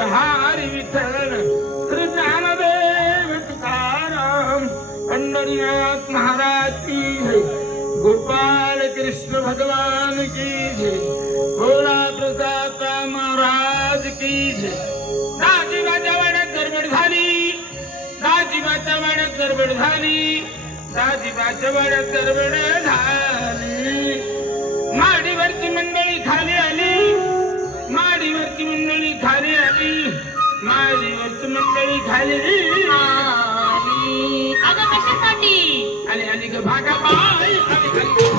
हरी विठ्ठल श्री ज्ञानदेव तुकाराम पंढरीनाथ महाराज की जय गोपाल कृष्ण भगवान की जय भोला प्रसाद महाराज की जय दाजीबाच्या वाड्यात गडबड झाली दाजीबाच्या वाड्यात गडबड झाली दाजीबाच्या वाड्यात गडबड झाली माडीवरची मंडळी खाली आली माडीवरची मंडळी खाली आली माडीवरची मंडळी खाली आली अगं कशासाठी आली आली ग भागा बाई आली आली